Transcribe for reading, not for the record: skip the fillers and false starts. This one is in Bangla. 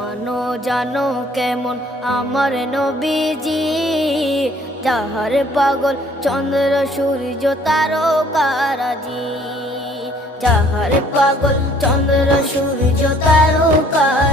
মানো জানো কেমন আমার নবীজি, যাহার পাগল চন্দ্র সূর্য তারকারাজি, যাহার পাগল চন্দ্র সূর্য তারকারাজি।